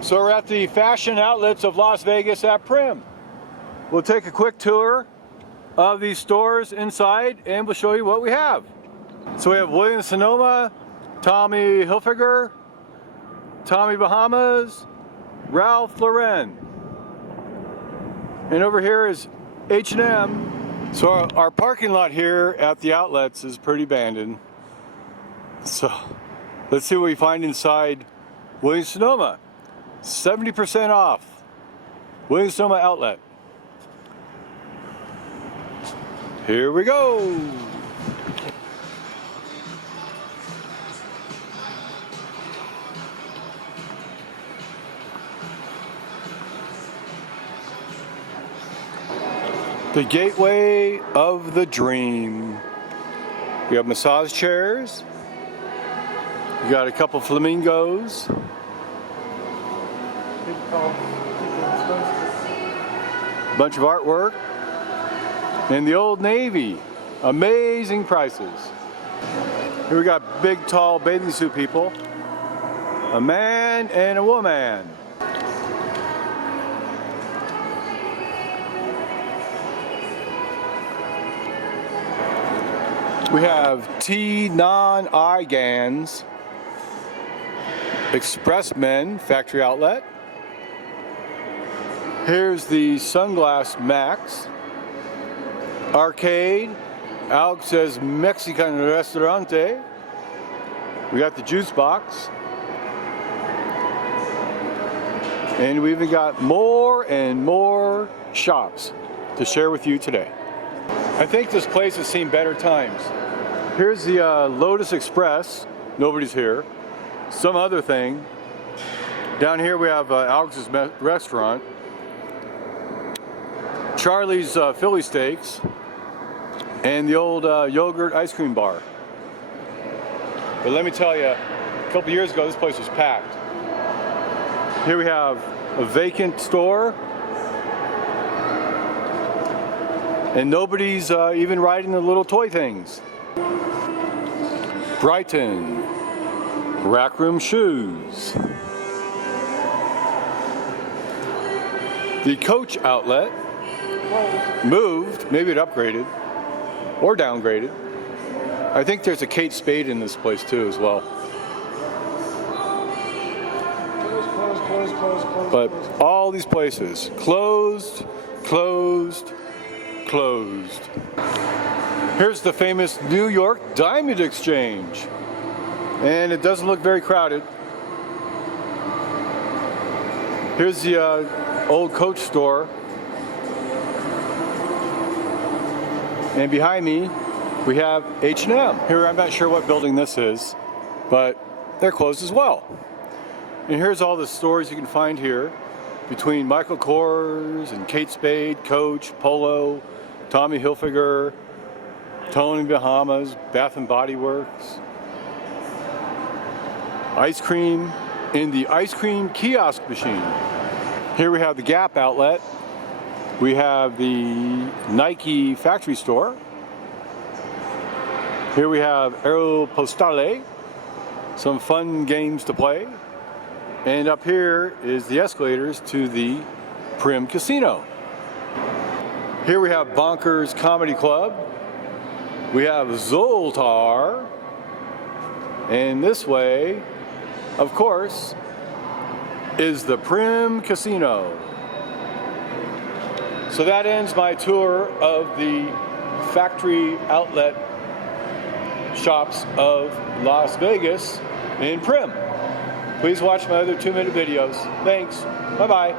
So we're at the fashion outlets of Las Vegas at Primm. We'll take a quick tour of these stores inside and we'll show you what we have. So we have Williams-Sonoma, Tommy Hilfiger, Tommy Bahamas, Ralph Lauren. And over here is H&M. So our parking lot here at the outlets is pretty abandoned. So let's see what we find inside Williams-Sonoma. 70% off. Williams-Sonoma outlet. Here we go. The gateway of the dream. We have massage chairs. We got a couple flamingos. Bunch of artwork. And the Old Navy. Amazing prices. Here we got big, tall bathing suit people. A man and a woman. We have T non-Igans, Express Men factory outlet. Here's the Sunglass Max, Arcade, Alex says Mexican Restaurante. We got the Juice Box. And we've even got more and more shops to share with you today. I think this place has seen better times. Here's the Lotus Express. Nobody's here. Some other thing. Down here we have Alex's restaurant. Charlie's Philly Steaks. And the old yogurt ice cream bar. But let me tell you, a couple years ago this place was packed. Here we have a vacant store. And nobody's even riding the little toy things. Brighton, Rack Room Shoes. The Coach outlet moved, maybe it upgraded or downgraded. I think there's a Kate Spade in this place too as well. But all these places closed, closed, closed. Here's the famous New York Diamond Exchange. And it doesn't look very crowded. Here's the old Coach store. And behind me, we have H&M. Here, I'm not sure what building this is, but they're closed as well. And here's all the stores you can find here between Michael Kors and Kate Spade, Coach, Polo, Tommy Hilfiger, Tony Bahamas, Bath and Body Works, ice cream in the ice cream kiosk machine. Here we have the Gap outlet. We have the Nike factory store. Here we have Aeropostale, some fun games to play. And up here is the escalators to the Primm Casino. Here we have Bonkers Comedy Club. We have Zoltar. And this way, of course, is the Primm Casino. So that ends my tour of the factory outlet shops of Las Vegas in Primm. Please watch my other 2-minute videos. Thanks. Bye-bye.